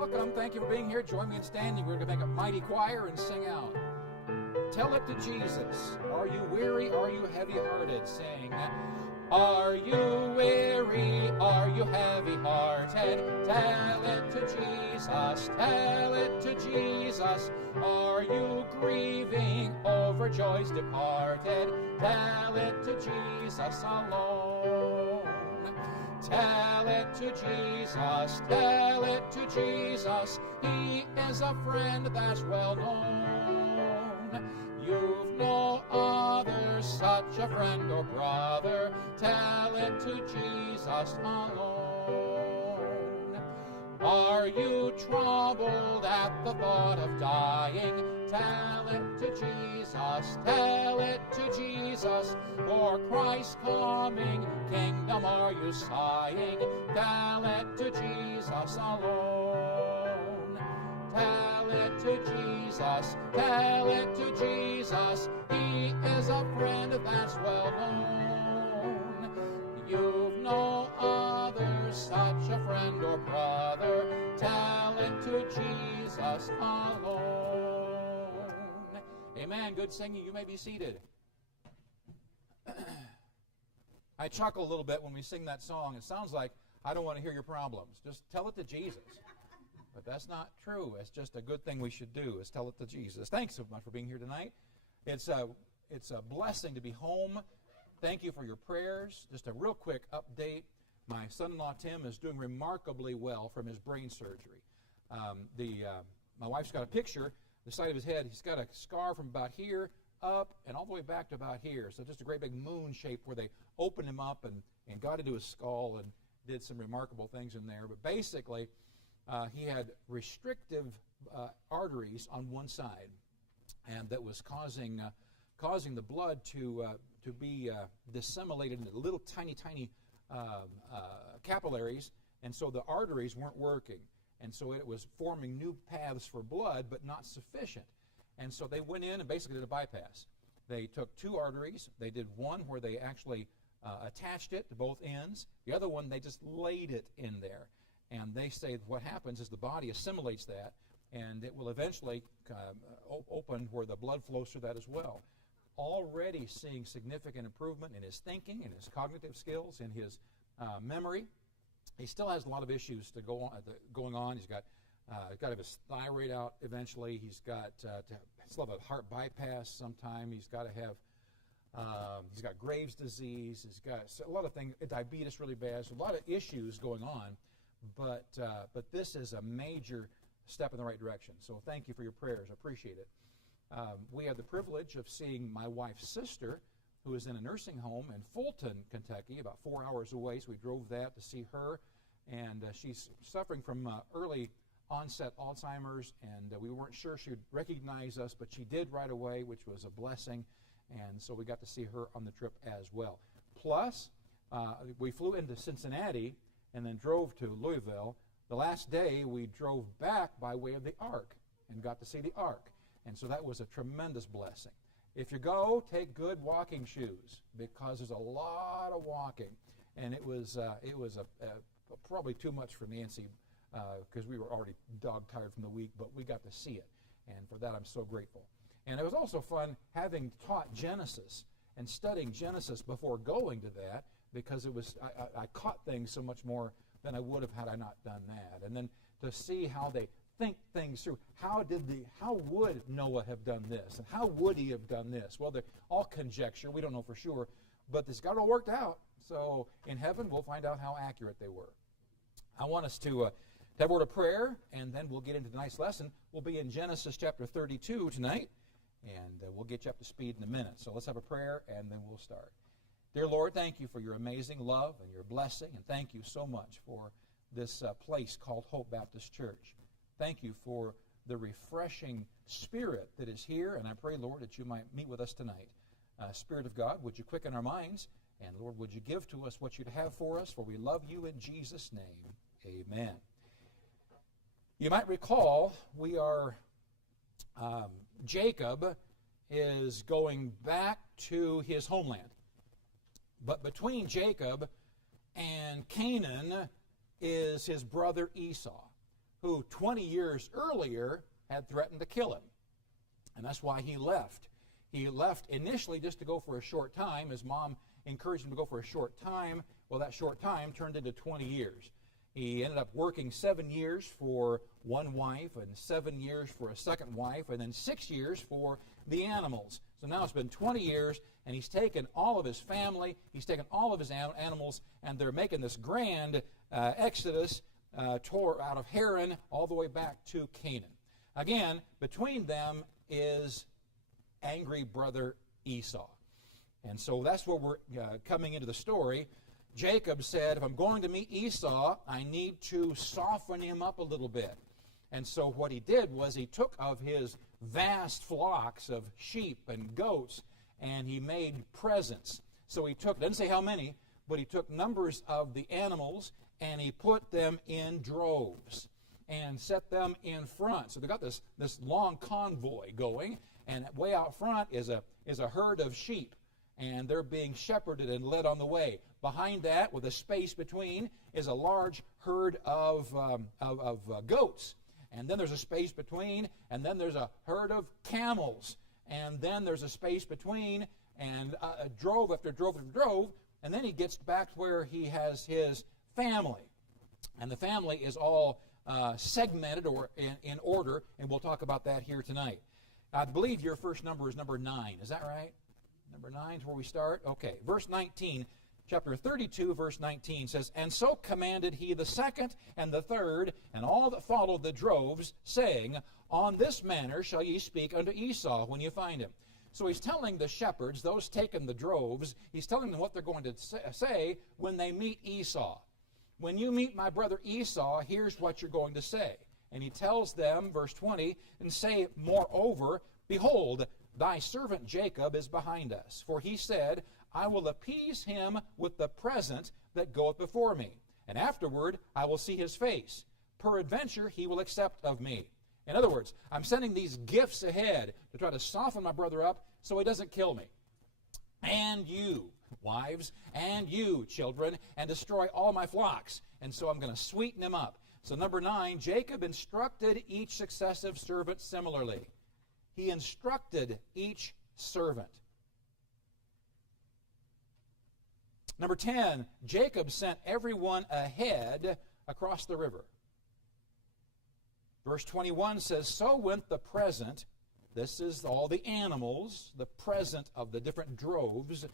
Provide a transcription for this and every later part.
Welcome. Thank you for being here. Join me in standing. We're going to make a mighty choir and sing out. Tell it to Jesus. Are you weary? Are you heavy-hearted? Sing. Are you weary? Are you heavy-hearted? Tell it to Jesus. Tell it to Jesus. Are you grieving over joys departed? Tell it to Jesus alone. Tell it to Jesus, tell it to Jesus. He is a friend that's well known. You've no other such a friend or brother. Tell it to Jesus alone. Are you troubled at the thought of dying? Tell it to Jesus, tell it to Jesus. For Christ's coming kingdom are you sighing? Tell it to Jesus alone. Tell it to Jesus, tell it to Jesus. He is a friend that's well known. You've no other such a friend or brother. Tell it to Jesus alone. Amen. Good singing. You may be seated. I chuckle a little bit when we sing that song. It sounds like I don't want to hear your problems. Just tell it to Jesus. But that's not true. It's just a good thing we should do, is tell it to Jesus. Thanks so much for being here tonight. It's a blessing to be home. Thank you for your prayers. Just a real quick update. My son-in-law, Tim, is doing remarkably well from his brain surgery. My wife's got a picture, the side of his head. He's got a scar from about here up and all the way back to about here. So just a great big moon shape where they opened him up and got into his skull and did some remarkable things in there. But basically, he had restrictive arteries on one side, and that was causing the blood to be disseminated into little tiny capillaries, and so the arteries weren't working. And so it was forming new paths for blood, but not sufficient. And so they went in and basically did a bypass. They took two arteries. They did one where they actually attached it to both ends. The other one, they just laid it in there. And they say what happens is the body assimilates that, and it will eventually open where the blood flows through that as well. Already seeing significant improvement in his thinking, in his cognitive skills, in his memory. He still has a lot of issues going on. He's got to have his thyroid out eventually. He's got to still have a heart bypass sometime. He's got to have he's got Graves' disease. He's got a lot of things, diabetes really bad. So a lot of issues going on. But this is a major step in the right direction. So thank you for your prayers. I appreciate it. We had the privilege of seeing my wife's sister, who is in a nursing home in Fulton, Kentucky, about 4 hours away. So we drove that to see her. And she's suffering from early onset Alzheimer's, and we weren't sure she would recognize us, but she did right away, which was a blessing. And so we got to see her on the trip as well. plus we flew into Cincinnati and then drove to Louisville. The last day we drove back by way of the Ark and got to see the Ark. And so that was a tremendous blessing. If you go, take good walking shoes because there's a lot of walking. And it was probably too much for Nancy because we were already dog-tired from the week, but we got to see it. And for that, I'm so grateful. And it was also fun having taught Genesis and studying Genesis before going to that because it was I caught things so much more than I would have had I not done that. And then to see how they think things through. How would Noah have done this? And how would he have done this? Well, they're all conjecture. We don't know for sure. But this got it all worked out. So in heaven, we'll find out how accurate they were. I want us to have a word of prayer, and then we'll get into tonight's lesson. We'll be in Genesis chapter 32 tonight, and we'll get you up to speed in a minute. So let's have a prayer, and then we'll start. Dear Lord, thank you for your amazing love and your blessing, and thank you so much for this place called Hope Baptist Church. Thank you for the refreshing spirit that is here, and I pray, Lord, that you might meet with us tonight. Spirit of God, would you quicken our minds, and Lord, would you give to us what you'd have for us, for we love you in Jesus' name. Amen. You might recall we are, Jacob is going back to his homeland. But between Jacob and Canaan is his brother Esau, who 20 years earlier had threatened to kill him. And that's why he left. He left initially just to go for a short time. His mom encouraged him to go for a short time. Well, that short time turned into 20 years. He ended up working 7 years for one wife and 7 years for a second wife and then 6 years for the animals. So now it's been 20 years, and he's taken all of his family, he's taken all of his animals, and they're making this grand exodus tour out of Haran all the way back to Canaan. Again, between them is angry brother Esau. And so that's where we're coming into the story. Jacob said, if I'm going to meet Esau, I need to soften him up a little bit. And so what he did was he took of his vast flocks of sheep and goats, and he made presents. So he took, doesn't say how many, but he took numbers of the animals, and he put them in droves and set them in front. So they got this long convoy going, and way out front is a herd of sheep, and they're being shepherded and led on the way. Behind that, with a space between, is a large herd of goats. And then there's a space between, and then there's a herd of camels. And then there's a space between, and drove after drove after drove. And then he gets back to where he has his family. And the family is all segmented or in order, and we'll talk about that here tonight. I believe your first number is number 9. Is that right? Number 9 is where we start? Okay. Verse 19. Chapter 32, verse 19 says, And so commanded he the second and the third, and all that followed the droves, saying, On this manner shall ye speak unto Esau when you find him. So he's telling the shepherds, those taking the droves, he's telling them what they're going to say when they meet Esau. When you meet my brother Esau, here's what you're going to say. And he tells them, verse 20, And say, Moreover, behold, thy servant Jacob is behind us. For he said, I will appease him with the present that goeth before me, and afterward I will see his face. Peradventure he will accept of me. In other words, I'm sending these gifts ahead to try to soften my brother up so he doesn't kill me. And you, wives, and you, children, and destroy all my flocks. And so I'm going to sweeten him up. So number 9, Jacob instructed each successive servant similarly. He instructed each servant. Number 10, Jacob sent everyone ahead across the river. Verse 21 says, So went the present, this is all the animals, the present of the different droves,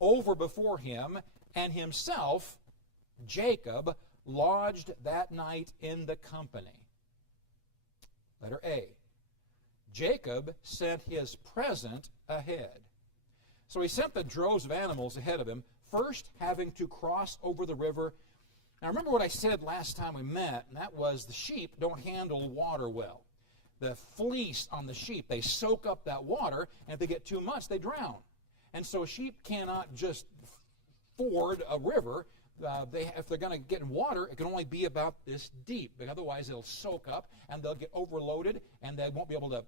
over before him, and himself, Jacob, lodged that night in the company. Letter A. Jacob sent his present ahead. So he sent the droves of animals ahead of him, first having to cross over the river. Now remember what I said last time we met, and that was the sheep don't handle water well. The fleece on the sheep, they soak up that water, and if they get too much, they drown. And so sheep cannot just ford a river, if they're going to get in water, it can only be about this deep. But otherwise, it'll soak up, and they'll get overloaded, and they won't be able to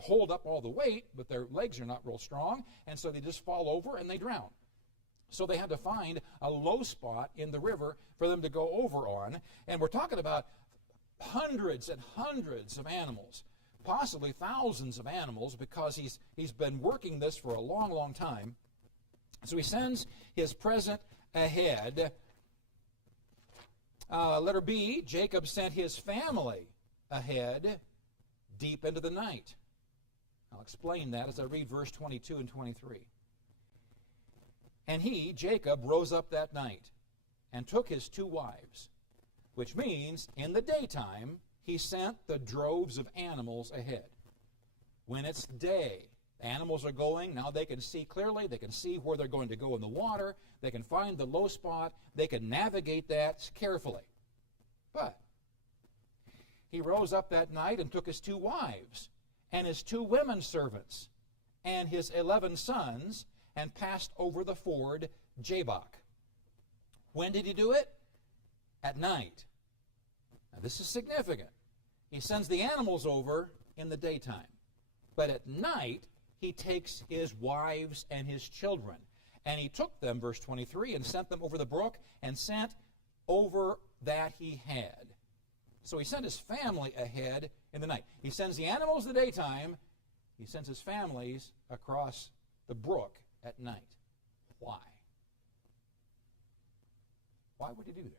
hold up all the weight. But their legs are not real strong, and so they just fall over and they drown. So they had to find a low spot in the river for them to go over on. And we're talking about hundreds and hundreds of animals, possibly thousands of animals, because he's been working this for a long, long time. So he sends his present ahead. Letter B, Jacob sent his family ahead deep into the night. I'll explain that as I read verse 22 and 23. And he, Jacob, rose up that night and took his 2 wives, which means in the daytime he sent the droves of animals ahead. When it's day, the animals are going. Now they can see clearly. They can see where they're going to go in the water. They can find the low spot. They can navigate that carefully. But he rose up that night and took his 2 wives and his 2 women servants and his 11 sons and passed over the ford Jabbok. When did he do it? At night. Now this is significant. He sends the animals over in the daytime. But at night, he takes his wives and his children. And he took them, verse 23, and sent them over the brook and sent over that he had. So he sent his family ahead in the night. He sends the animals in the daytime. He sends his families across the brook at night. Why? Why would he do that?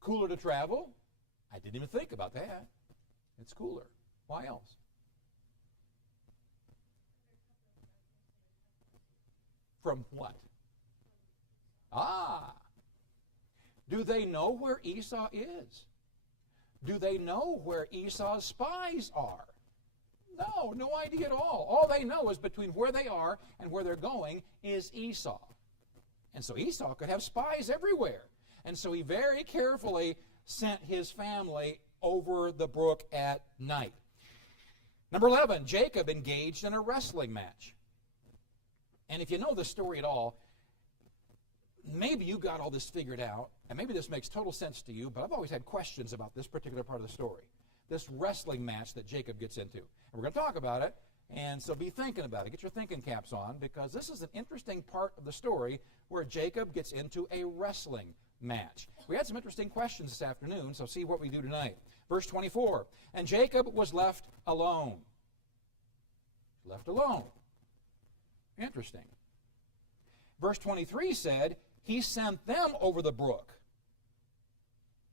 Cooler to travel? I didn't even think about that. It's cooler. Why else? From what? Do they know where Esau is? Do they know where Esau's spies are? No, no idea at all. All they know is between where they are and where they're going is Esau. And so Esau could have spies everywhere. And so he very carefully sent his family over the brook at night. Number 11, Jacob engaged in a wrestling match. And if you know the story at all, maybe you got all this figured out, and maybe this makes total sense to you, but I've always had questions about this particular part of the story. This wrestling match that Jacob gets into. And we're going to talk about it, and so be thinking about it. Get your thinking caps on, because this is an interesting part of the story where Jacob gets into a wrestling match. We had some interesting questions this afternoon, so see what we do tonight. Verse 24, and Jacob was left alone. Left alone. Interesting. Verse 23 said, he sent them over the brook.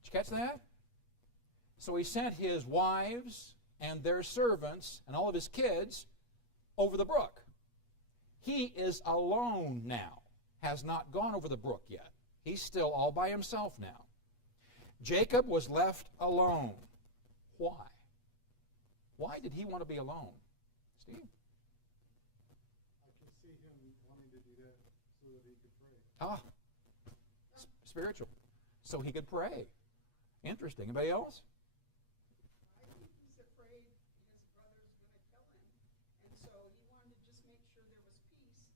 Did you catch that? So he sent his wives and their servants and all of his kids over the brook. He is alone now, has not gone over the brook yet. He's still all by himself now. Jacob was left alone. Why? Why did he want to be alone? Steve? I can see him wanting to do that so that he could pray. Spiritual. So he could pray. Interesting. Anybody else? I think he's afraid his brother's going to kill him, and so he wanted to just make sure there was peace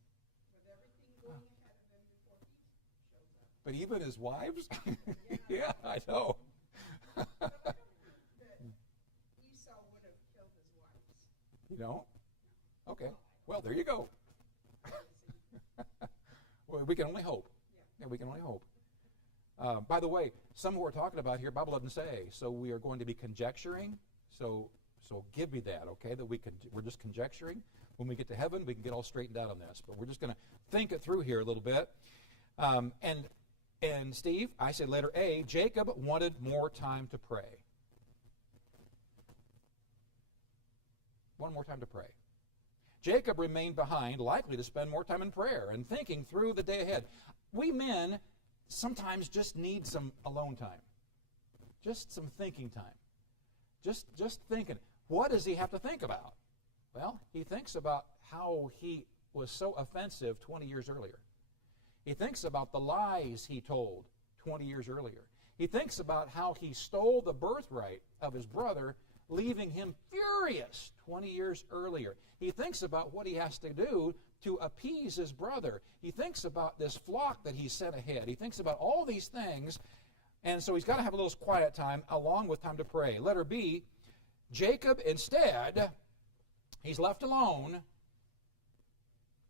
with everything going ahead of him before peace shows up. But even his wives? Yeah, I know. But I don't think that Esau would have killed his wives. You don't? Okay. Well, there you go. Well, we can only hope. Yeah, we can only hope. By the way, some of what we're talking about here, Bible doesn't say. So we are going to be conjecturing. So give me that, okay? That we're just conjecturing. When we get to heaven, we can get all straightened out on this. But we're just going to think it through here a little bit. And Steve, I said letter A, Jacob wanted more time to pray. One more time to pray. Jacob remained behind, likely to spend more time in prayer and thinking through the day ahead. We men sometimes just need some alone time. Just some thinking time. Just thinking. What does he have to think about? Well, he thinks about how he was so offensive 20 years earlier. He thinks about the lies he told 20 years earlier. He thinks about how he stole the birthright of his brother, leaving him furious 20 years earlier. He thinks about what he has to do to appease his brother. He thinks about this flock that he's sent ahead. He thinks about all these things, and so he's got to have a little quiet time along with time to pray. Letter B, Jacob instead, he's left alone.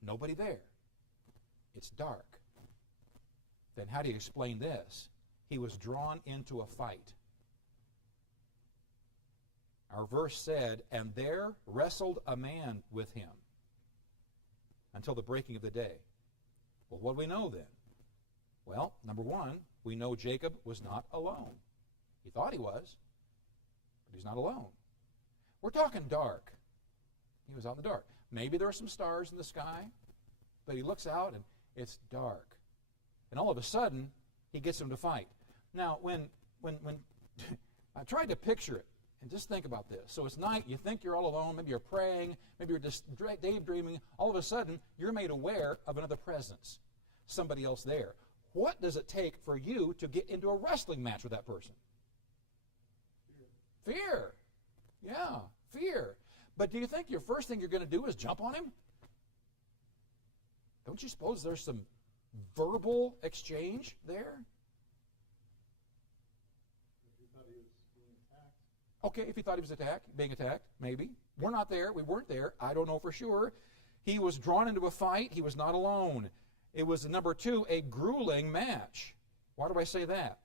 Nobody there. It's dark. Then how do you explain this? He was drawn into a fight. Our verse said, and there wrestled a man with him until the breaking of the day. Well, what do we know then? Well, number one, we know Jacob was not alone. He thought he was, but he's not alone. We're talking dark. He was out in the dark. Maybe there are some stars in the sky, but he looks out and it's dark. And all of a sudden, he gets him to fight. Now, when I tried to picture it, and just think about this. So it's night, you think you're all alone, maybe you're praying, maybe you're just daydreaming. All of a sudden, you're made aware of another presence, somebody else there. What does it take for you to get into a wrestling match with that person? Fear. Yeah, fear. But do you think your first thing you're going to do is jump on him? Don't you suppose there's some verbal exchange there? Okay, if he thought he was being attacked, maybe. We're not there. We weren't there. I don't know for sure. He was drawn into a fight. He was not alone. It was, number two, a grueling match. Why do I say that?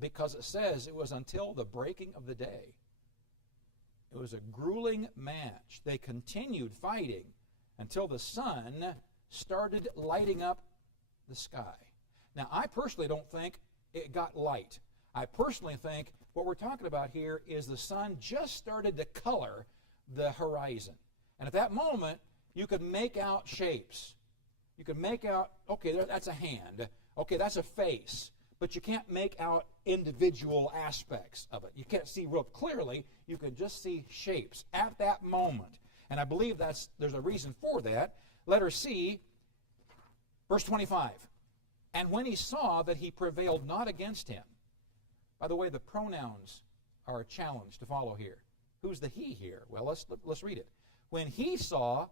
Because it says it was until the breaking of the day. It was a grueling match. They continued fighting until the sun started lighting up the sky. Now, I personally don't think it got light. I personally think what we're talking about here is the sun just started to color the horizon. And at that moment, you could make out shapes. You could make out, okay, that's a hand. Okay, that's a face. But you can't make out individual aspects of it. You can't see real clearly. You can just see shapes at that moment. And I believe there's a reason for that. Letter C, verse 25. And when he saw that he prevailed not against him. By the way, the pronouns are a challenge to follow here. Who's the he here? Well, let's read it. When he saw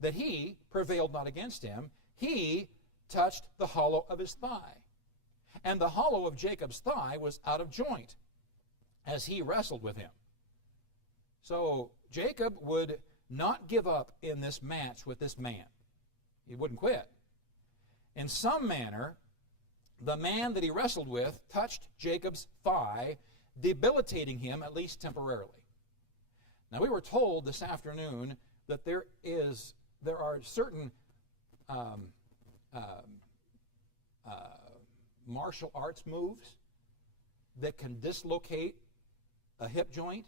that he prevailed not against him, he touched the hollow of his thigh. And the hollow of Jacob's thigh was out of joint as he wrestled with him. So Jacob would not give up in this match with this man. He wouldn't quit. In some manner, the man that he wrestled with touched Jacob's thigh, debilitating him at least temporarily. Now, we were told this afternoon that there are certain martial arts moves that can dislocate a hip joint.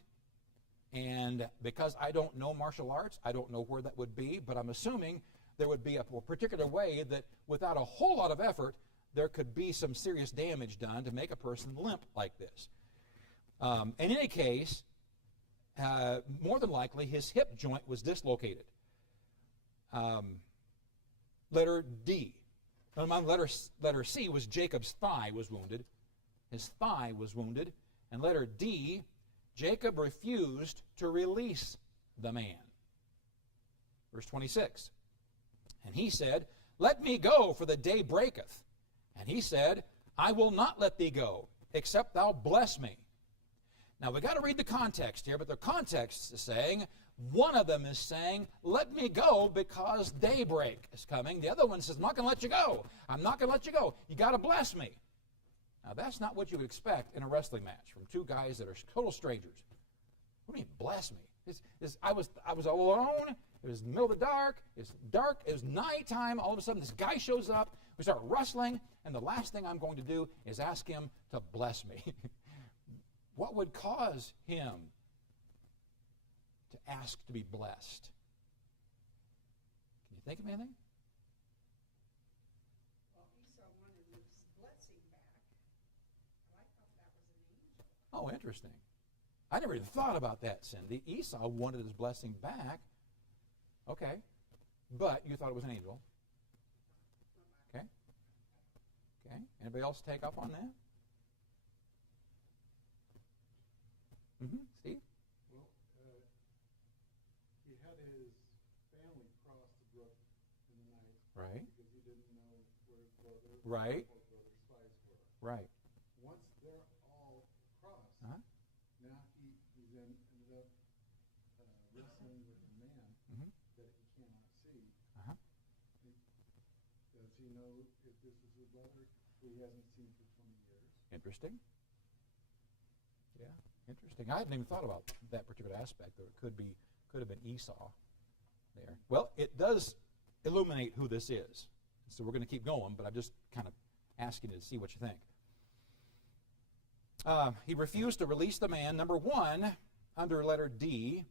And because I don't know martial arts, I don't know where that would be, but I'm assuming there would be a particular way that without a whole lot of effort, there could be some serious damage done to make a person limp like this. In any case, more than likely, his hip joint was dislocated. Letter D. Letter C was Jacob's thigh was wounded. His thigh was wounded. And letter D, Jacob refused to release the man. Verse 26. And he said, Let me go, for the day breaketh. And he said, I will not let thee go, except thou bless me. Now, we've got to read the context here, but the context is saying, one of them is saying, let me go because daybreak is coming. The other one says, I'm not going to let you go. I'm not going to let you go. You got to bless me. Now, that's not what you would expect in a wrestling match from two guys that are total strangers. What do you mean, bless me? I was all alone. It was the middle of the dark. It's dark. It was nighttime. All of a sudden, this guy shows up. We start wrestling, and the last thing I'm going to do is ask him to bless me. What would cause him to ask to be blessed? Can you think of anything? Well, Esau wanted his blessing back. I thought that was an angel. Oh, interesting. I never even thought about that, Cindy. Esau wanted his blessing back. Okay. But you thought it was an angel. Okay. Okay. Anybody else take up on that? Steve? Well, he had his family cross the brook in Right. both brothers' spies were. Right. Once they're all across, Uh-huh. now he then ended up wrestling with a man Mhm. that he cannot see. Uh-huh. Does he know if this is his brother who he hasn't seen for 20 years? Interesting. Yeah, interesting. I hadn't even thought about that particular aspect, that it could have been Esau there. Well, it does illuminate who this is. So we're going to keep going, but I'm just kind of asking you to see what you think. He refused to release the man. Number one, under letter D,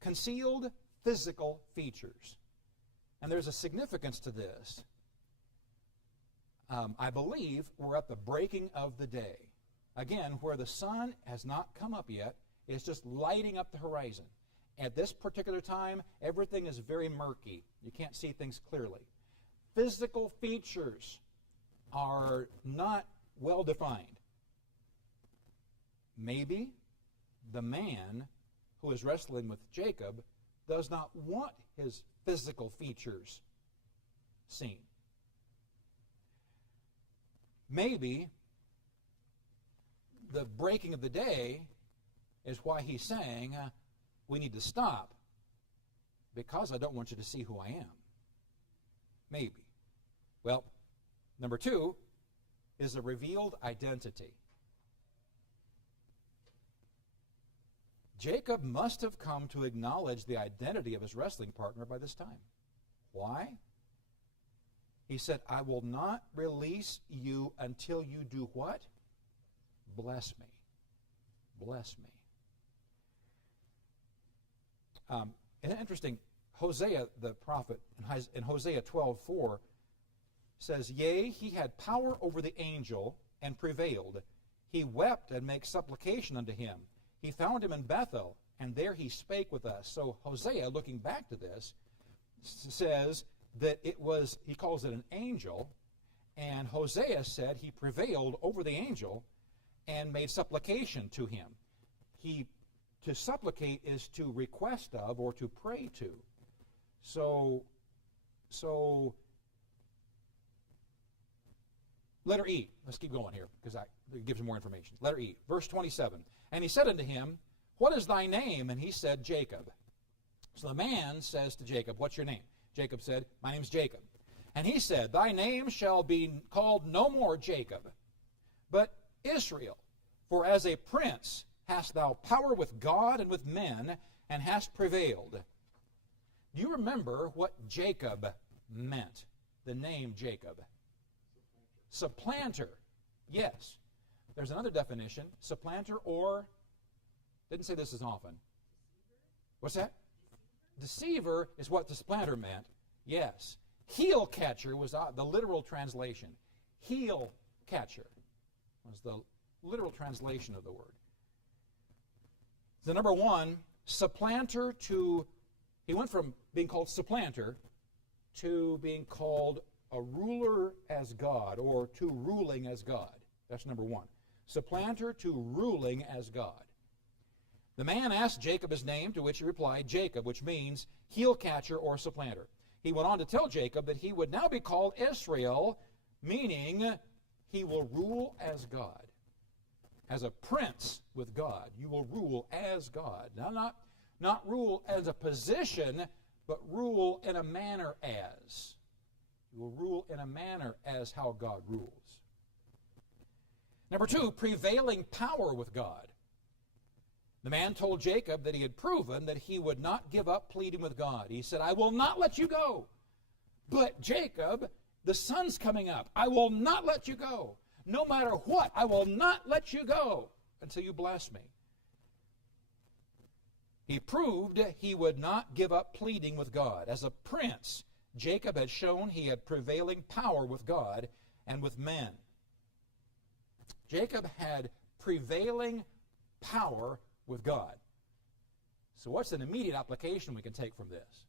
concealed physical features. And there's a significance to this. I believe we're at the breaking of the day. Again, where the sun has not come up yet, it's just lighting up the horizon. At this particular time, everything is very murky. You can't see things clearly. Physical features are not well defined. Maybe the man who is wrestling with Jacob does not want his physical features seen. Maybe the breaking of the day is why he's saying, we need to stop because I don't want you to see who I am. Maybe. Well, number two is a revealed identity. Jacob must have come to acknowledge the identity of his wrestling partner by this time. Why? He said, I will not release you until you do what? Bless me. Bless me. And interesting, Hosea the prophet in Hosea 12:4 says, Yea, he had power over the angel and prevailed. He wept and made supplication unto him. He found him in Bethel, and there he spake with us. So Hosea, looking back to this, says that it was, he calls it an angel, and Hosea said he prevailed over the angel and made supplication to him. To supplicate is to request of or to pray to. So letter E. Let's keep going here because it gives more information. Letter E, verse 27. And he said unto him, What is thy name? And he said, Jacob. So the man says to Jacob, What's your name? Jacob said, My name's Jacob. And he said, Thy name shall be called no more Jacob, but Israel. For as a prince hast thou power with God and with men, and hast prevailed. Do you remember what Jacob meant? The name Jacob. Supplanter. Yes. There's another definition. Supplanter or, didn't say this as often. What's that? Deceiver is what the supplanter meant. Yes. Heel catcher was the literal translation. Heel catcher was the literal translation of the word. The number one, supplanter to, he went from being called supplanter to being called a ruler as God, or to ruling as God. That's number one. Supplanter to ruling as God. The man asked Jacob his name, to which he replied, Jacob, which means heel catcher or supplanter. He went on to tell Jacob that he would now be called Israel, meaning he will rule as God. As a prince with God, you will rule as God. Now, not rule as a position, but rule in a manner as. You will rule in a manner as how God rules. Number two, prevailing power with God. The man told Jacob that he had proven that he would not give up pleading with God. He said, I will not let you go. But Jacob, the sun's coming up. I will not let you go. No matter what, I will not let you go until you bless me. He proved he would not give up pleading with God. As a prince, Jacob had shown he had prevailing power with God and with men. Jacob had prevailing power with God. So what's an immediate application we can take from this?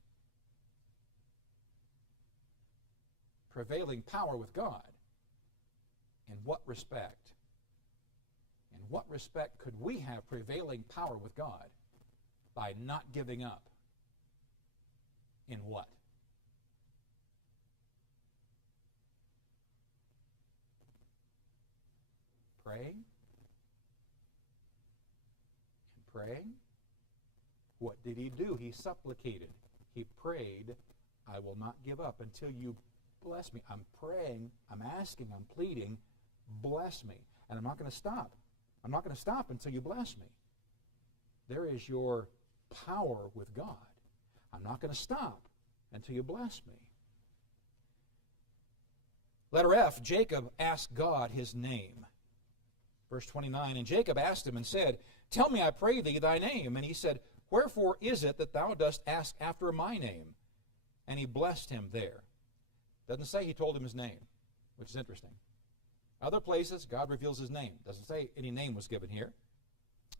Prevailing power with God. In what respect? In what respect could we have prevailing power with God? By not giving up. In what? praying and praying. What did he do? He supplicated. He prayed, I will not give up until you bless me. I'm praying, I'm asking, I'm pleading, bless me. And I'm not going to stop. I'm not going to stop until you bless me. There is your power with God. I'm not going to stop until you bless me. Letter F, Jacob asked God his name. Verse 29, and Jacob asked him and said, tell me, I pray thee, thy name. And he said, wherefore is it that thou dost ask after my name? And he blessed him there. Doesn't say he told him his name, which is interesting. Other places, God reveals his name. Doesn't say any name was given here.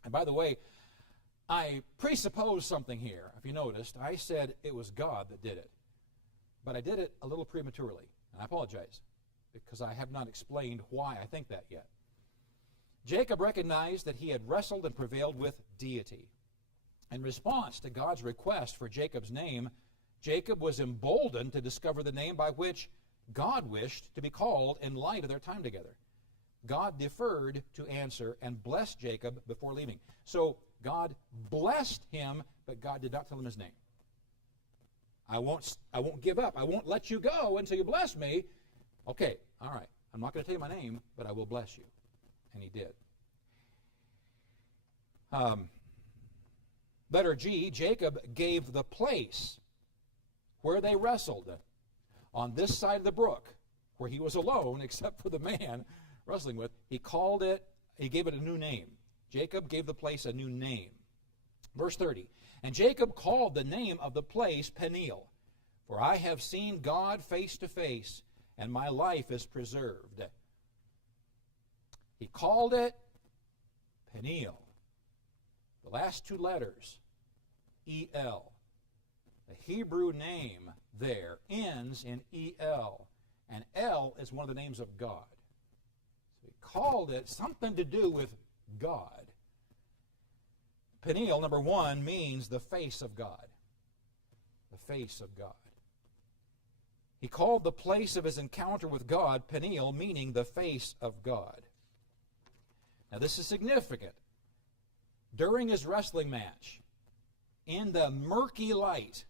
And by the way, I presupposed something here. If you noticed, I said it was God that did it. But I did it a little prematurely, and I apologize, because I have not explained why I think that yet. Jacob recognized that he had wrestled and prevailed with deity. In response to God's request for Jacob's name, Jacob was emboldened to discover the name by which God wished to be called in light of their time together. God deferred to answer and blessed Jacob before leaving. So God blessed him, but God did not tell him his name. I won't give up. I won't let you go until you bless me. Okay, all right. I'm not going to tell you my name, but I will bless you. And he did. Letter G, Jacob gave the place where they wrestled on this side of the brook, where he was alone except for the man wrestling with. He gave it a new name. Jacob gave the place a new name. Verse 30, and Jacob called the name of the place Peniel, for I have seen God face to face, and my life is preserved. He called it Peniel. The last two letters, E-L. The Hebrew name there ends in E-L, and El is one of the names of God. So he called it something to do with God. Peniel, number one, means the face of God. The face of God. He called the place of his encounter with God Peniel, meaning the face of God. Now this is significant. During his wrestling match, in the murky light,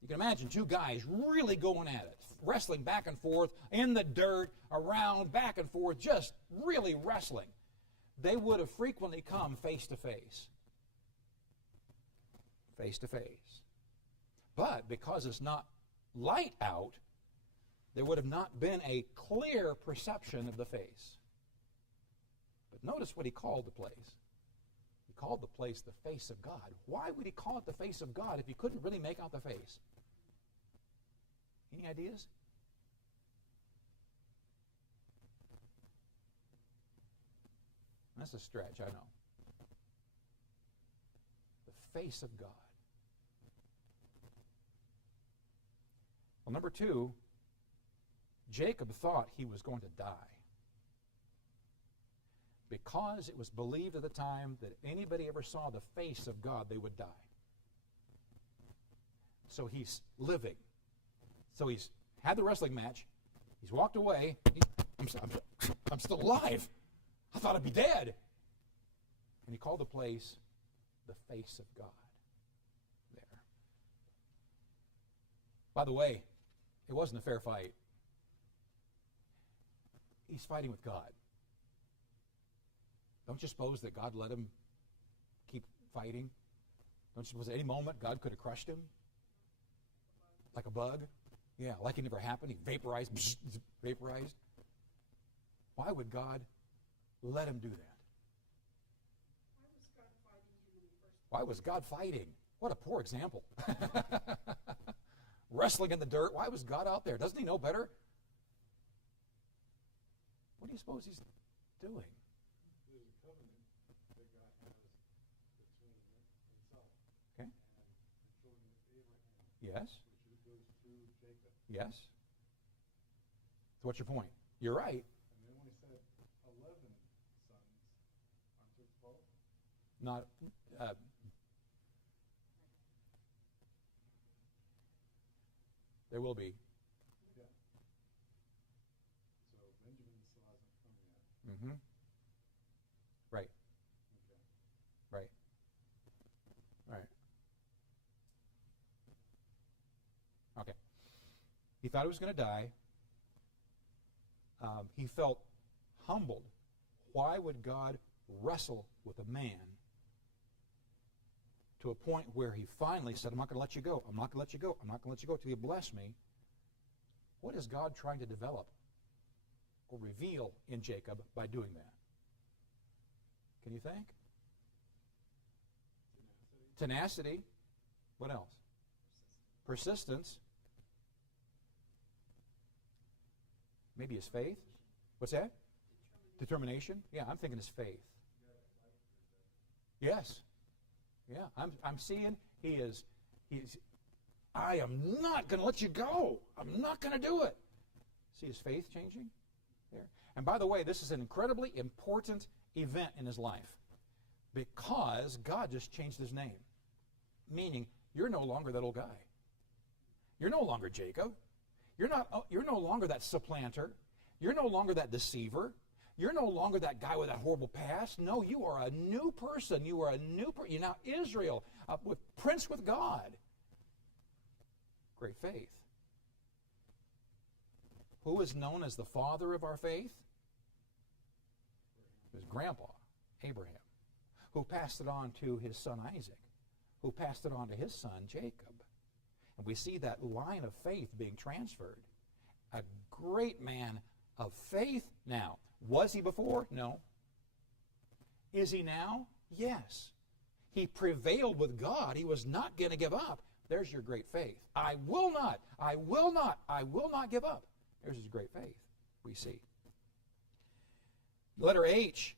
you can imagine two guys really going at it, wrestling back and forth in the dirt, around, back and forth, just really wrestling. They would have frequently come face to face. Face to face. But because it's not light out, there would have not been a clear perception of the face. But notice what he called the place. He called the place the face of God. Why would he call it the face of God if he couldn't really make out the face? Any ideas? That's a stretch, I know. The face of God. Well, number two, Jacob thought he was going to die, because it was believed at the time that if anybody ever saw the face of God, they would die. So he's living. So he's had the wrestling match. He's walked away. I'm still alive. I thought I'd be dead. And he called the place the face of God. There. By the way, it wasn't a fair fight. He's fighting with God. Don't you suppose that God let him keep fighting? Don't you suppose at any moment God could have crushed him? Like a bug? Yeah, like it never happened. He vaporized, vaporized. Why would God let him do that? Why was God fighting him in the first place? Why was God fighting? What a poor example. Wrestling in the dirt. Why was God out there? Doesn't he know better? What do you suppose he's doing? There's a covenant that God has between himself Okay. and the children of Abraham, Yes. which goes through Jacob. Yes. So what's your point? You're right. And then when he said 11 sons, aren't there 12? Not. There will be. Yeah. So Benjamin still hasn't come yet. Mm-hmm. He thought he was going to die. He felt humbled. Why would God wrestle with a man to a point where he finally said, I'm not going to let you go. I'm not going to let you go. I'm not going to let you go till you bless me. What is God trying to develop or reveal in Jacob by doing that? Can you think? Tenacity. What else? Persistence. Maybe his faith. What's that? Determination. Yeah, I'm thinking his faith. Yes. Yeah, I'm seeing he's I am not going to let you go. I'm not going to do it. See his faith changing there? And by the way, this is an incredibly important event in his life because God just changed his name. Meaning, you're no longer that old guy. You're no longer Jacob. You're no longer that supplanter. You're no longer that deceiver. You're no longer that guy with that horrible past. No, you are a new person. You are a new person. You're now Israel, with prince with God. Great faith. Who is known as the father of our faith? His grandpa, Abraham, who passed it on to his son Isaac, who passed it on to his son Jacob. And we see that line of faith being transferred. A great man of faith now. Was he before? No. Is he now? Yes. He prevailed with God. He was not going to give up. There's your great faith. I will not give up. There's his great faith, we see. Letter H,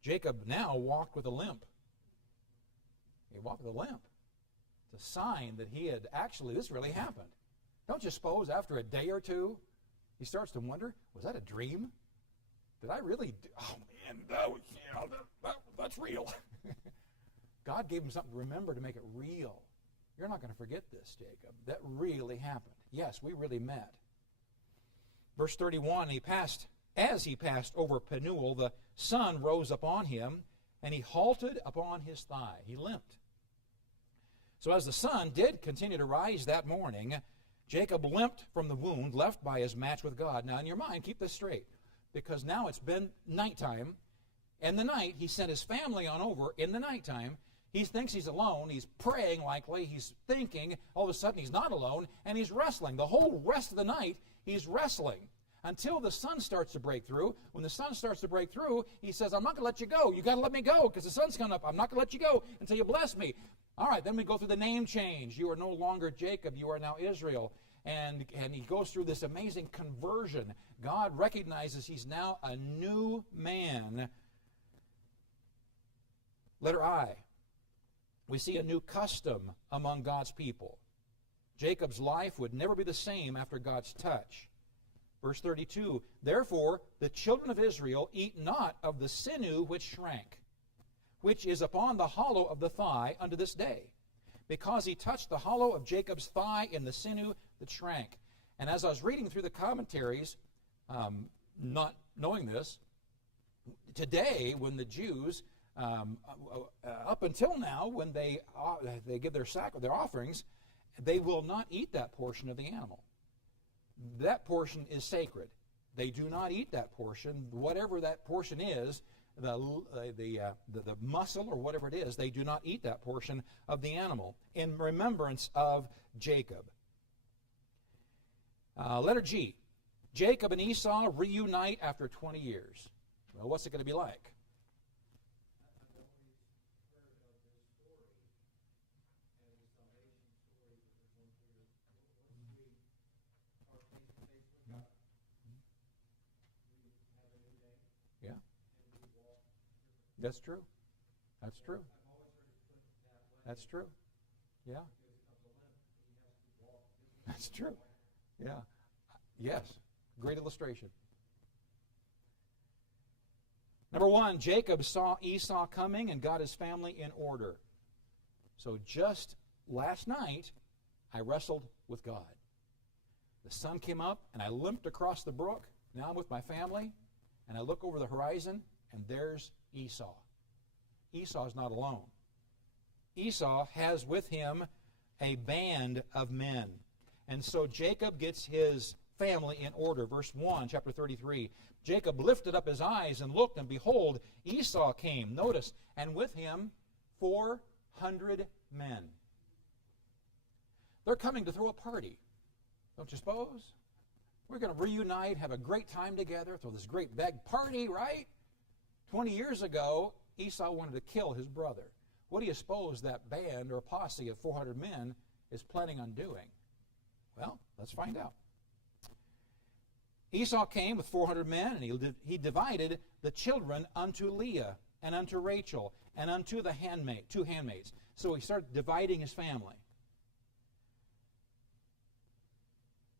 Jacob now walked with a limp. He walked with a limp. It's a sign that he had actually, this really happened. Don't you suppose after a day or two, he starts to wonder, was that a dream? Did I really do, oh man, that's real. God gave him something to remember to make it real. You're not going to forget this, Jacob. That really happened. Yes, we really met. Verse 31, as he passed over Penuel, the sun rose upon him, and he halted upon his thigh. He limped. So as the sun did continue to rise that morning, Jacob limped from the wound left by his match with God. Now in your mind, keep this straight, because now it's been nighttime. In the night, he sent his family on over in the nighttime. He thinks he's alone. He's praying likely. He's thinking. All of a sudden, he's not alone, and he's wrestling. The whole rest of the night, he's wrestling until the sun starts to break through. When the sun starts to break through, he says, I'm not going to let you go. You got to let me go because the sun's coming up. I'm not going to let you go until you bless me. All right, then we go through the name change. You are no longer Jacob. You are now Israel. And he goes through this amazing conversion. God recognizes he's now a new man. Letter I. We see a new custom among God's people. Jacob's life would never be the same after God's touch. Verse 32, therefore the children of Israel eat not of the sinew which shrank, which is upon the hollow of the thigh unto this day, because he touched the hollow of Jacob's thigh in the sinew that shrank. And as I was reading through the commentaries, not knowing this, today when the Jews, up until now, when they give their their offerings, they will not eat that portion of the animal. That portion is sacred. They do not eat that portion. Whatever that portion is, the muscle or whatever it is, they do not eat that portion of the animal in remembrance of Jacob. Letter G. Jacob and Esau reunite after 20 years. Well, what's it going to be like? That's true. That's true. That's true. Yeah. That's true. Yeah. Yes. Great illustration. Number one, Jacob saw Esau coming and got his family in order. So just last night, I wrestled with God. The sun came up and I limped across the brook. Now I'm with my family and I look over the horizon and there's Esau. Esau's not alone. Esau has with him a band of men. And so Jacob gets his family in order. Verse 1, chapter 33. Jacob lifted up his eyes and looked, and behold, Esau came. Notice, and with him 400 men. They're coming to throw a party. Don't you suppose? We're going to reunite, have a great time together, throw this great big party, right? 20 years ago, Esau wanted to kill his brother. What do you suppose that band or posse of 400 men is planning on doing? Well, let's find out. Esau came with 400 men, and he divided the children unto Leah and unto Rachel and unto the two handmaids. So he started dividing his family.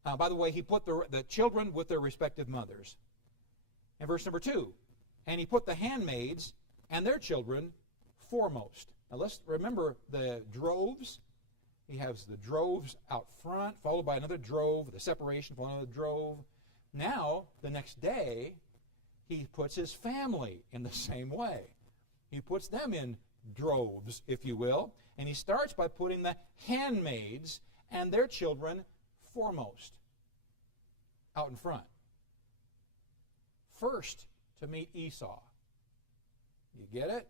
By the way, he put the children with their respective mothers. In verse number 2, and he put the handmaids and their children foremost. Now let's remember the droves. He has the droves out front, followed by another drove, the separation, followed by another drove. Now, the next day, he puts his family in the same way. He puts them in droves, if you will, and he starts by putting the handmaids and their children foremost, out in front. First to meet Esau. You get it?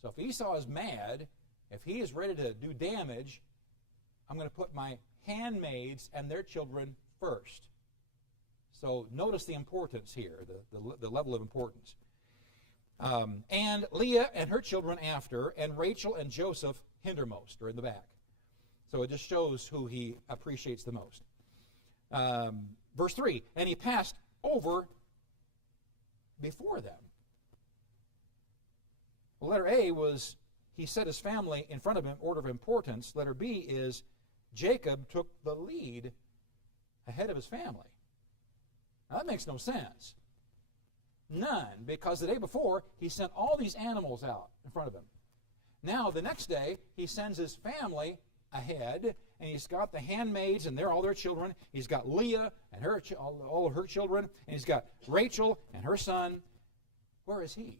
So if Esau is mad, if he is ready to do damage, I'm going to put my handmaids and their children first. So notice the importance here, the level of importance. And Leah and her children after, and Rachel and Joseph hindermost, or in the back. So it just shows who he appreciates the most. Verse 3, and he passed over before them. Well, letter A was, he set his family in front of him, order of importance. Letter B is, Jacob took the lead ahead of his family. Now, that makes no sense. None, because the day before, he sent all these animals out in front of him. Now, the next day, he sends his family ahead, and he's got the handmaids and all their children. He's got Leah and all her children, and he's got Rachel and her son. Where is he?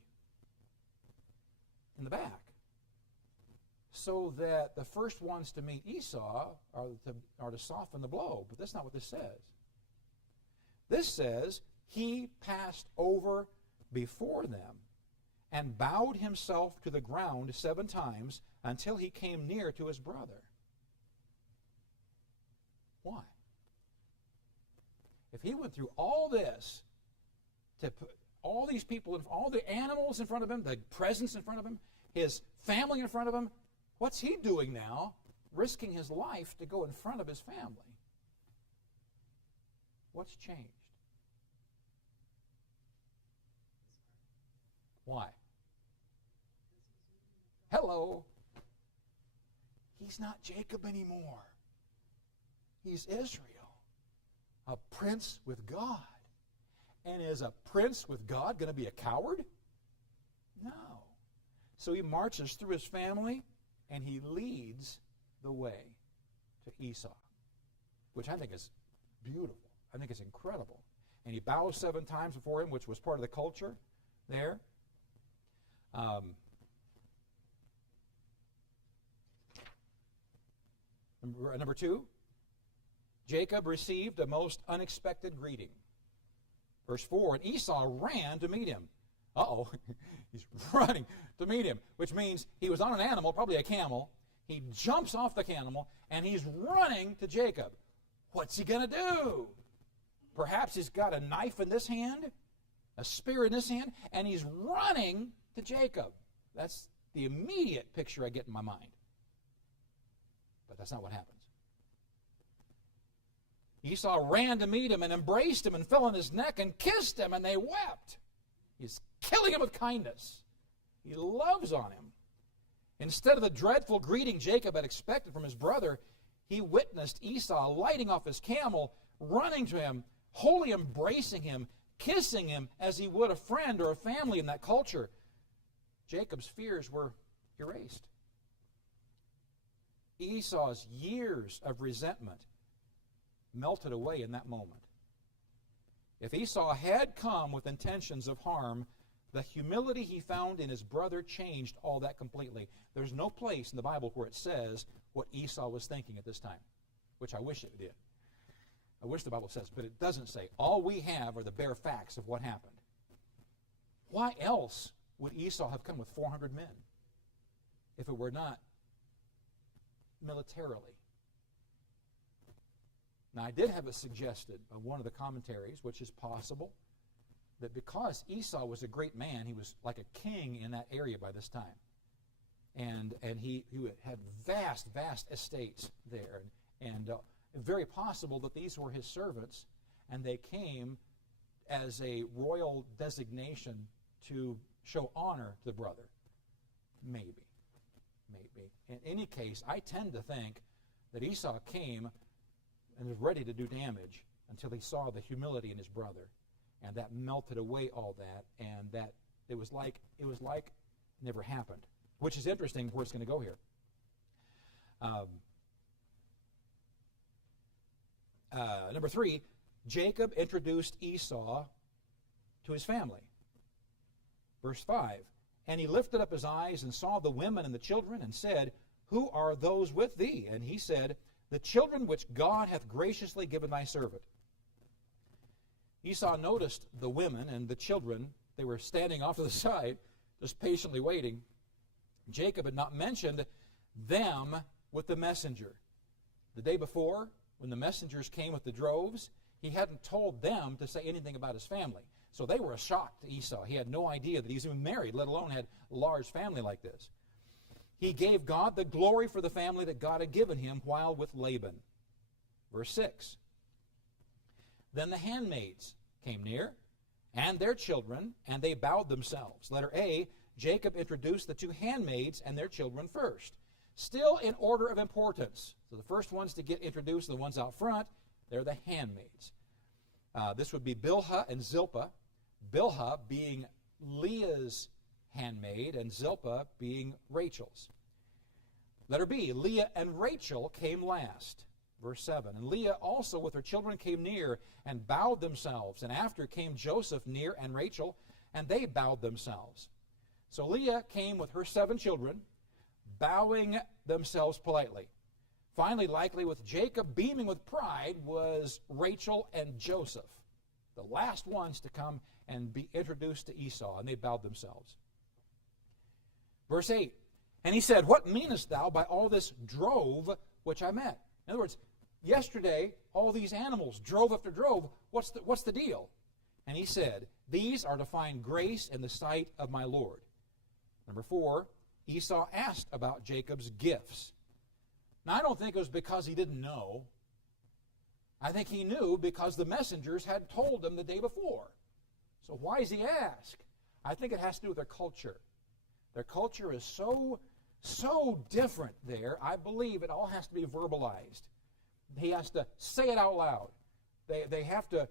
In the back. So that the first ones to meet Esau are to soften the blow. But that's not what this says. This says, he passed over before them and bowed himself to the ground 7 times until he came near to his brother. Why? If he went through all this to put all these people, all the animals in front of him, the presents in front of him, his family in front of him, what's he doing now? Risking his life to go in front of his family. What's changed? Why? Hello. He's not Jacob anymore. He's Israel, a prince with God. And is a prince with God going to be a coward? No. So he marches through his family, and he leads the way to Esau, which I think is beautiful. I think it's incredible. And he bows 7 times before him, which was part of the culture there. Number 2, Jacob received a most unexpected greeting. Verse 4, and Esau ran to meet him. Uh-oh, he's running to meet him, which means he was on an animal, probably a camel. He jumps off the camel, and he's running to Jacob. What's he going to do? Perhaps he's got a knife in this hand, a spear in this hand, and he's running to Jacob. That's the immediate picture I get in my mind. But that's not what happens. Esau ran to meet him and embraced him and fell on his neck and kissed him, and they wept. He's killing him with kindness. He loves on him. Instead of the dreadful greeting Jacob had expected from his brother, he witnessed Esau lighting off his camel, running to him, wholly embracing him, kissing him as he would a friend or a family in that culture. Jacob's fears were erased. Esau's years of resentment melted away in that moment. If Esau had come with intentions of harm, the humility he found in his brother changed all that completely. There's no place in the Bible where it says what Esau was thinking at this time. which I wish it did. I wish the Bible says, but it doesn't say. All we have are the bare facts of what happened. Why else would Esau have come with 400 men if it were not militarily? Now, I did have it suggested by one of the commentaries, which is possible, that because Esau was a great man, he was like a king in that area by this time. And he had vast estates there. And very possible that these were his servants, and they came as a royal designation to show honor to the brother. Maybe. In any case, I tend to think that Esau came and was ready to do damage until he saw the humility in his brother, and that melted away all that, and that it was like it never happened, which is interesting where it's going to go here. Number 3, Jacob introduced Esau to his family. Verse 5, and he lifted up his eyes and saw the women and the children, and said, Who are those with thee? And he said, The children which God hath graciously given thy servant. Esau noticed the women and the children. They were standing off to the side, just patiently waiting. Jacob had not mentioned them with the messenger. The day before, when the messengers came with the droves, he hadn't told them to say anything about his family. So they were a shock to Esau. He had no idea that he's even married, let alone had a large family like this. He gave God the glory for the family that God had given him while with Laban. Verse 6. Then the handmaids came near, and their children, and they bowed themselves. Letter A, Jacob introduced the 2 handmaids and their children first, still in order of importance. So the first ones to get introduced, the ones out front, they're the handmaids. This would be Bilhah and Zilpah. Bilhah being Leah's handmaid, and Zilpah being Rachel's. Letter B, Leah and Rachel came last. Verse 7, and Leah also with her children came near and bowed themselves, and after came Joseph near and Rachel, and they bowed themselves. So Leah came with her 7 children, bowing themselves politely. Finally, likely with Jacob beaming with pride, was Rachel and Joseph, the last ones to come and be introduced to Esau, and they bowed themselves. Verse 8, and he said, What meanest thou by all this drove which I met? In other words, yesterday, all these animals, drove after drove, what's the deal? And he said, These are to find grace in the sight of my Lord. Number 4, Esau asked about Jacob's gifts. Now, I don't think it was because he didn't know. I think he knew because the messengers had told him the day before. So why does he ask? I think it has to do with their culture. Their culture is so different there. I believe it all has to be verbalized. He has to say it out loud. They have to,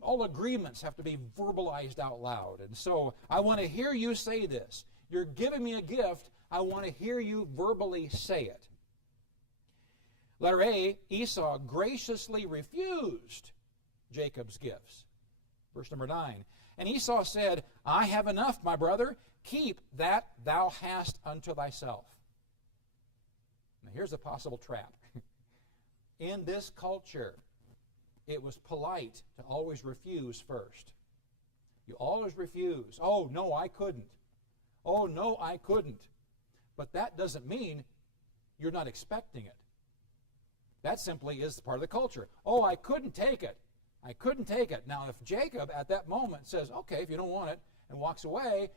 all agreements have to be verbalized out loud. And so I want to hear you say this. You're giving me a gift. I want to hear you verbally say it. Letter A, Esau graciously refused Jacob's gifts. Verse number 9. And Esau said, I have enough, my brother. Keep that thou hast unto thyself. Now here's a possible trap. In this culture, it was polite to always refuse first. You always refuse. Oh, no, I couldn't. Oh, no, I couldn't. But that doesn't mean you're not expecting it. That simply is part of the culture. Oh, I couldn't take it. I couldn't take it. Now, if Jacob at that moment says, okay, if you don't want it, and walks away,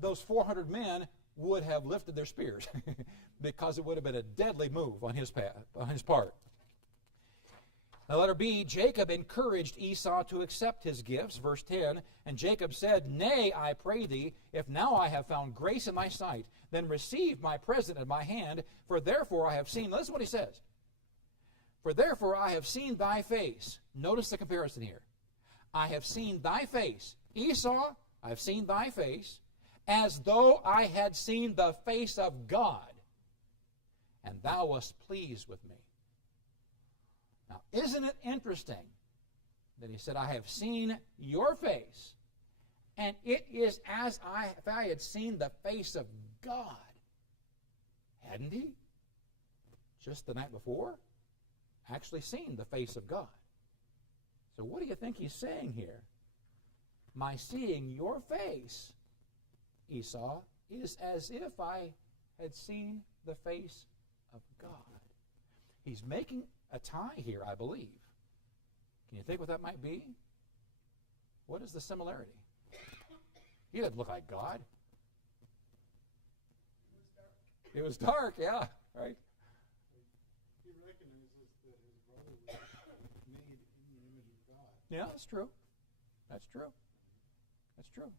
those 400 men would have lifted their spears because it would have been a deadly move on his part. Now, letter B, Jacob encouraged Esau to accept his gifts. Verse 10, and Jacob said, Nay, I pray thee, if now I have found grace in thy sight, then receive my present at my hand, for therefore I have seen, listen to what he says, for therefore I have seen thy face. Notice the comparison here. I have seen thy face. Esau, I have seen thy face, as though I had seen the face of God, and thou wast pleased with me. Now, isn't it interesting that he said, I have seen your face, and it is as if I had seen the face of God. Hadn't he? Just the night before? actually seen the face of God. So what do you think he's saying here? My seeing your face, Esau, is as if I had seen the face of God. He's making a tie here, I believe. Can you think what that might be? What is the similarity? He doesn't look like God. It was dark, yeah, right? He recognizes that his brother was made in the image of God. Yeah, that's true. That's true. That's true.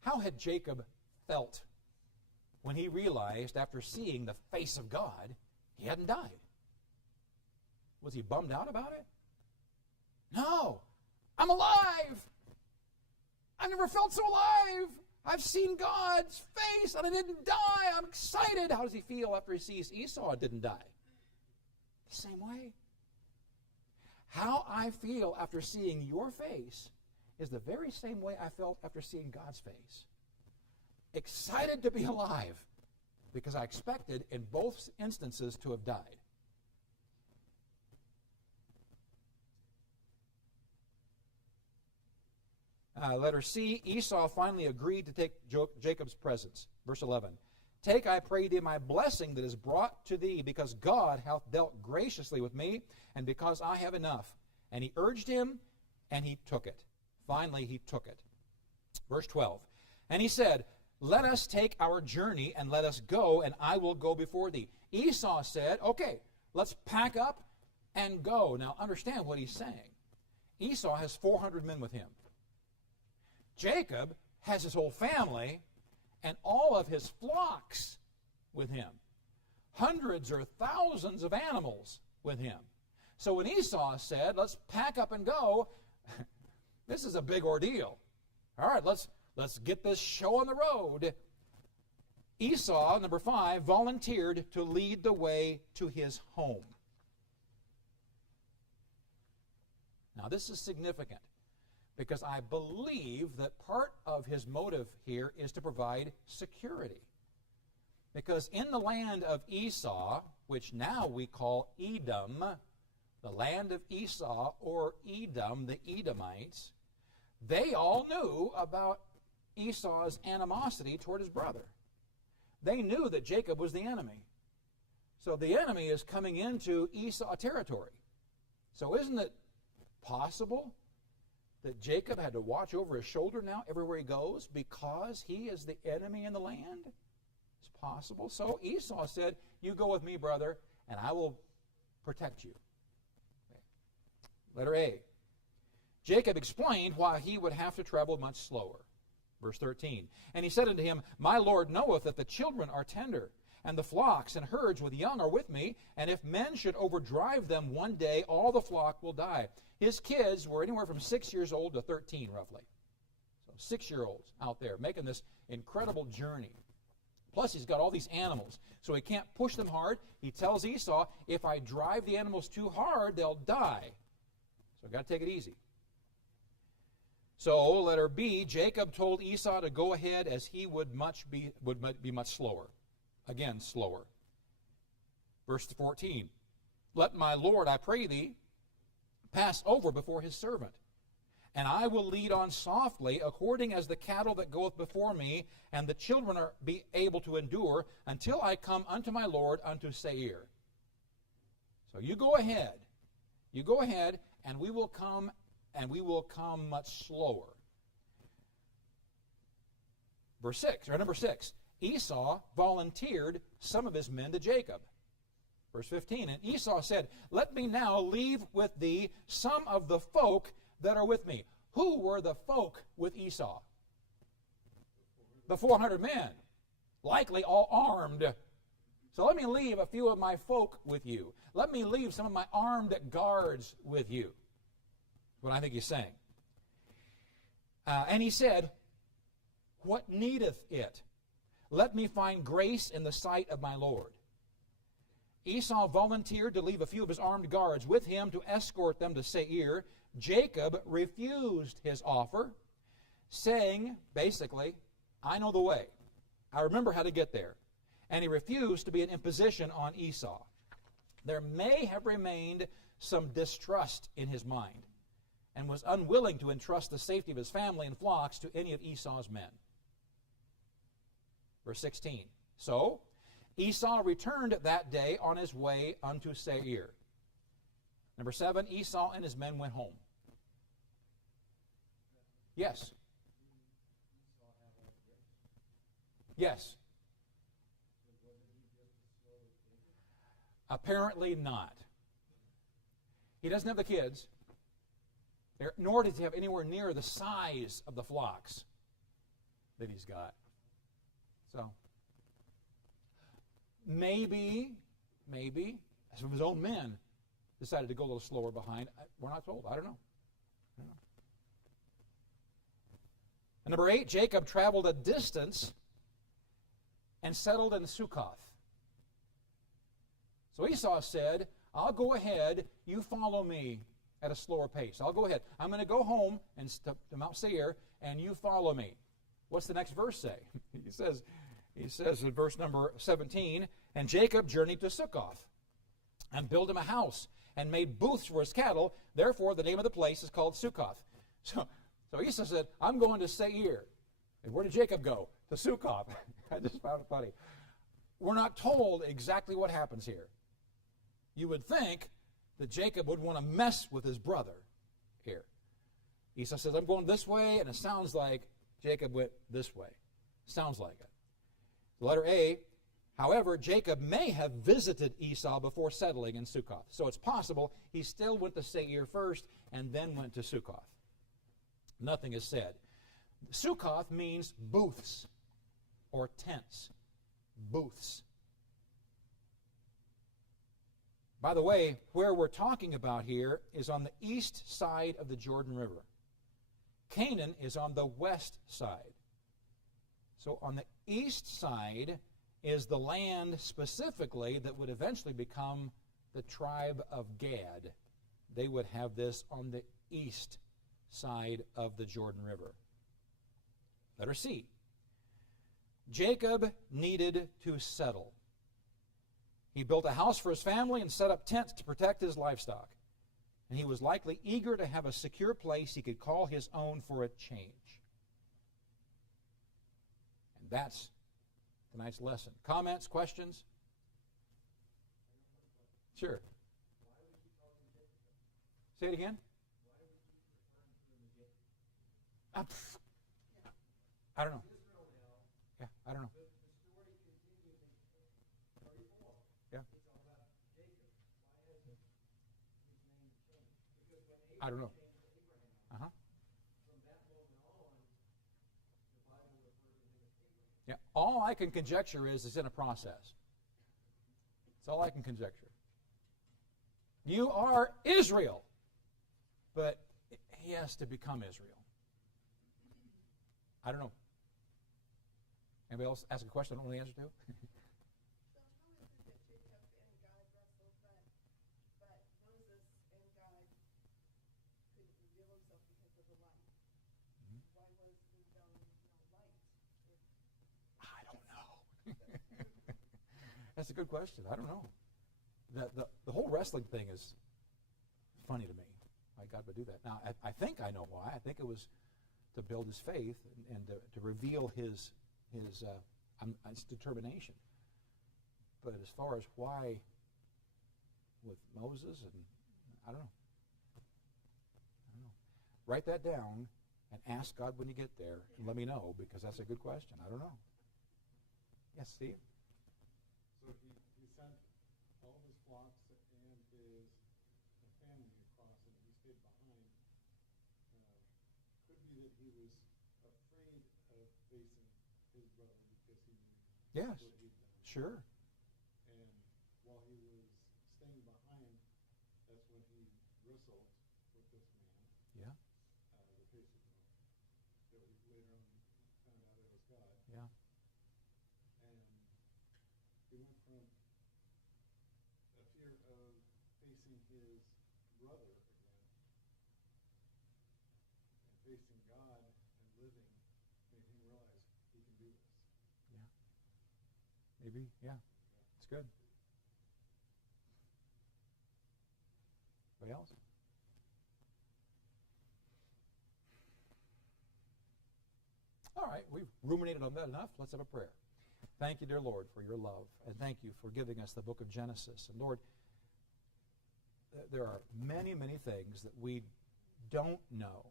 How had Jacob felt when he realized, after seeing the face of God, he hadn't died? Was he bummed out about it? No. I'm alive. I've never felt so alive. I've seen God's face and I didn't die. I'm excited. How does he feel after he sees Esau didn't die? The same way. How I feel after seeing your face is the very same way I felt after seeing God's face. Excited to be alive because I expected in both instances to have died. Letter C, Esau finally agreed to take Jacob's presents. Verse 11, take, I pray thee, my blessing that is brought to thee, because God hath dealt graciously with me, and because I have enough. And he urged him, and he took it. Finally, he took it. Verse 12, and he said, let us take our journey, and let us go, and I will go before thee. Esau said, okay, let's pack up and go. Now, understand what he's saying. Esau has 400 men with him. Jacob has his whole family and all of his flocks with him. Hundreds or thousands of animals with him. So when Esau said, let's pack up and go, this is a big ordeal. All right, let's get this show on the road. Esau, number 5, volunteered to lead the way to his home. Now this is significant, because I believe that part of his motive here is to provide security. Because in the land of Esau, which now we call Edom, the land of Esau or Edom, the Edomites, they all knew about Esau's animosity toward his brother. They knew that Jacob was the enemy. So the enemy is coming into Esau territory. So isn't it possible that Jacob had to watch over his shoulder now everywhere he goes because he is the enemy in the land? It's possible. So Esau said, you go with me, brother, and I will protect you. Okay. Letter A. Jacob explained why he would have to travel much slower. Verse 13. And he said unto him, my Lord knoweth that the children are tender, and the flocks and herds with young are with me, and if men should overdrive them one day, all the flock will die. His kids were anywhere from 6 years old to 13, roughly. So 6-year-olds out there making this incredible journey. Plus, he's got all these animals, so he can't push them hard. He tells Esau, if I drive the animals too hard, they'll die. So I've got to take it easy. So, letter B, Jacob told Esau to go ahead as he would be much slower. Again, slower. Verse 14, let my Lord, I pray thee, pass over before his servant, and I will lead on softly, according as the cattle that goeth before me, and the children are be able to endure, until I come unto my Lord, unto Seir. So you go ahead, and we will come much slower. Number 6, Esau volunteered some of his men to Jacob. Verse 15, and Esau said, let me now leave with thee some of the folk that are with me. Who were the folk with Esau? The 400 men, likely all armed. So let me leave a few of my folk with you. Let me leave some of my armed guards with you. What I think he's saying. And he said, what needeth it? Let me find grace in the sight of my Lord. Esau volunteered to leave a few of his armed guards with him to escort them to Seir. Jacob refused his offer, saying, basically, I know the way. I remember how to get there. And he refused to be an imposition on Esau. there may have remained some distrust in his mind and was unwilling to entrust the safety of his family and flocks to any of Esau's men. Verse 16. So Esau returned that day on his way unto Seir. Number 7, Esau and his men went home. Yes. Yes. Apparently not. He doesn't have the kids, nor does he have anywhere near the size of the flocks that he's got. So, maybe, some of his own men decided to go a little slower behind. We're not told. I don't know. And number 8, Jacob traveled a distance and settled in Succoth. So Esau said, I'll go ahead, you follow me at a slower pace. I'll go ahead. I'm going to go home and to Mount Seir, and you follow me. What's the next verse say? He says in verse number 17, and Jacob journeyed to Succoth and built him a house and made booths for his cattle. Therefore, the name of the place is called Succoth. So Esau said, I'm going to Seir. And where did Jacob go? To Succoth. I just found it funny. We're not told exactly what happens here. You would think that Jacob would want to mess with his brother here. Esau says, I'm going this way, and it sounds like Jacob went this way. Sounds like it. Letter A, however, Jacob may have visited Esau before settling in Succoth. So it's possible he still went to Seir first and then went to Succoth. Nothing is said. Succoth means booths or tents. Booths. By the way, where we're talking about here is on the east side of the Jordan River. Canaan is on the west side. So on the east side is the land specifically that would eventually become the tribe of Gad. They would have this on the east side of the Jordan River. Letter C. Jacob needed to settle. He built a house for his family and set up tents to protect his livestock. And he was likely eager to have a secure place he could call his own for a change. And that's tonight's lesson. Comments, questions? Sure. Say it again. I don't know. Yeah, I don't know. Yeah. I don't know. Uh-huh. Yeah. All I can conjecture is it's in a process. That's all I can conjecture. You are Israel, but he has to become Israel. I don't know. Anybody else ask a question I don't know the answer to? So how is it that Jacob and God wrestled, but Moses and God couldn't reveal himself because of the light? Mm-hmm. Why was there no light? I don't know. That's a good question. I don't know. The whole wrestling thing is funny to me. Why God would do that. Now, I think I know why. I think it was to build his faith and to reveal his determination. But as far as why with Moses, and I don't know. Write that down and ask God when you get there and let me know, because that's a good question. I don't know. Yes, Steve? So he sent all his flocks and his family across, and he stayed behind. Could be that he was afraid of facing his brother because he knew Yes. what he'd done. Sure. And while he was staying behind, that's when he wrestled with this man, Yeah. the face of that we later on found out it was God. Yeah. And he went from a fear of facing his brother again and facing God and living made him realize he can do this. Maybe. Yeah. It's good. Anybody else? All right, we've ruminated on that enough. Let's have a prayer. Thank you, dear Lord, for your love, and thank you for giving us the book of Genesis. And Lord, there are many, many things that we don't know.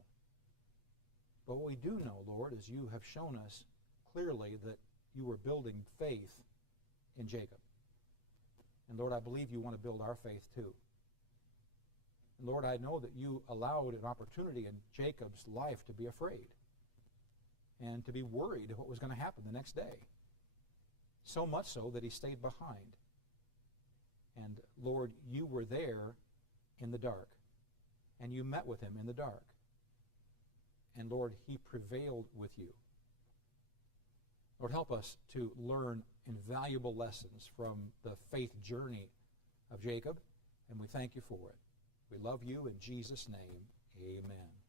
But what we do know, Lord, is you have shown us clearly that you were building faith in Jacob. And Lord, I believe you want to build our faith too. And Lord, I know that you allowed an opportunity in Jacob's life to be afraid and to be worried of what was going to happen the next day. So much so that he stayed behind. And Lord, you were there in the dark. And you met with him in the dark. And Lord, he prevailed with you. Lord, help us to learn invaluable lessons from the faith journey of Jacob, and we thank you for it. We love you in Jesus' name. Amen.